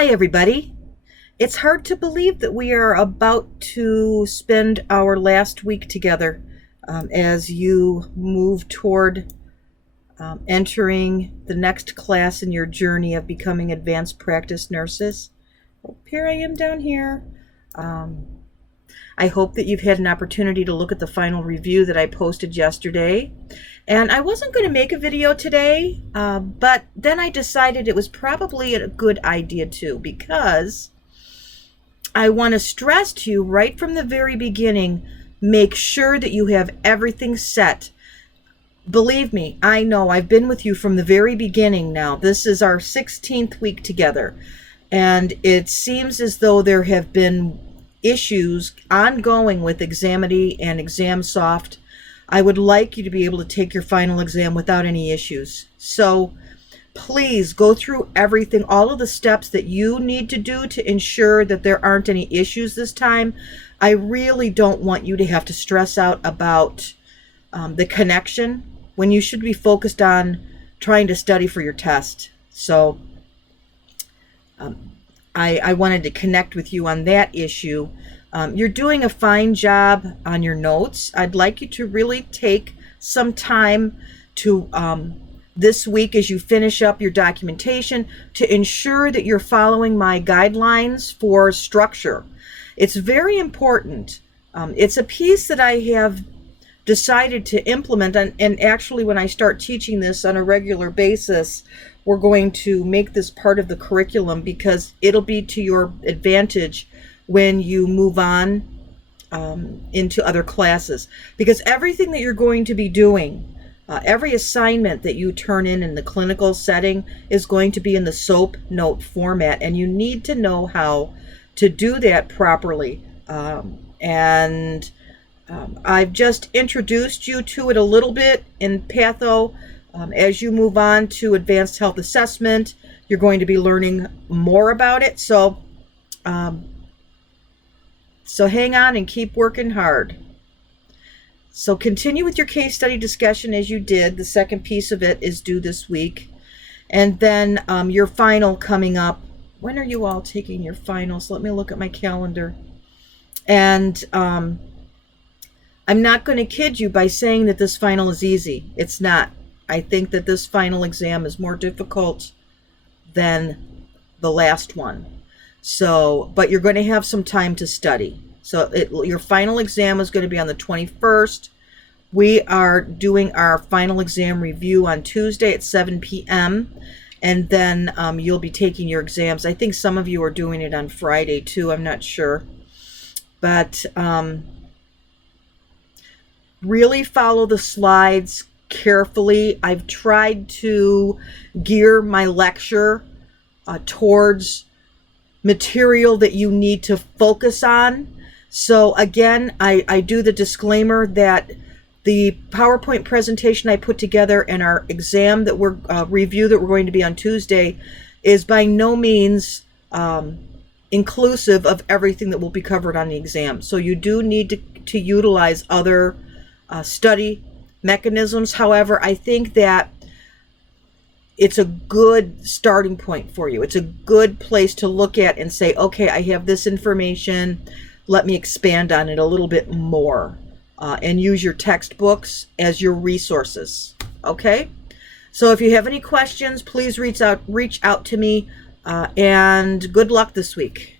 Hi, everybody. It's hard to believe that we are about to spend our last week together as you move toward entering the next class in your journey of becoming advanced practice nurses. Here I am down here. I hope that you've had an opportunity to look at the final review that I posted yesterday. And I wasn't going to make a video today, but then I decided it was probably a good idea too, because I want to stress to you right from the very beginning, make sure that you have everything set. Believe me, I know I've been with you from the very beginning now. This is our 16th week together, and it seems as though there have been issues ongoing with Examity and ExamSoft. I would like you to be able to take your final exam without any issues. So please go through everything, all of the steps that you need to do to ensure that there aren't any issues this time. I really don't want you to have to stress out about the connection when you should be focused on trying to study for your test. So I wanted to connect with you on that issue. You're doing a fine job on your notes. I'd like you to really take some time to this week as you finish up your documentation to ensure that you're following my guidelines for structure. It's very important. It's a piece that I have decided to implement, and actually when I start teaching this on a regular basis, we're going to make this part of the curriculum because it'll be to your advantage when you move on into other classes. Because everything that you're going to be doing, every assignment that you turn in the clinical setting is going to be in the SOAP note format, and you need to know how to do that properly. I've just introduced you to it a little bit in Patho. As you move on to advanced health assessment, you're going to be learning more about it. So hang on and keep working hard. So continue with your case study discussion as you did. The second piece of it is due this week. And then your final coming up. When are you all taking your finals? Let me look at my calendar. And I'm not going to kid you by saying that this final is easy. It's not. I think that this final exam is more difficult than the last one. So, but you're going to have some time to study. So your final exam is going to be on the 21st. We are doing our final exam review on Tuesday at 7 p.m. And then you'll be taking your exams. I think some of you are doing it on Friday too. I'm not sure. But really follow the slides carefully. I've tried to gear my lecture towards material that you need to focus on. So again, I do the disclaimer that the PowerPoint presentation I put together and our exam that we're review that we're going to be on Tuesday is by no means inclusive of everything that will be covered on the exam. So you do need to utilize other study mechanisms. However, I think that it's a good starting point for you. It's a good place to look at and say, okay, I have this information. Let me expand on it a little bit more and use your textbooks as your resources. Okay? So if you have any questions, please reach out to me and good luck this week.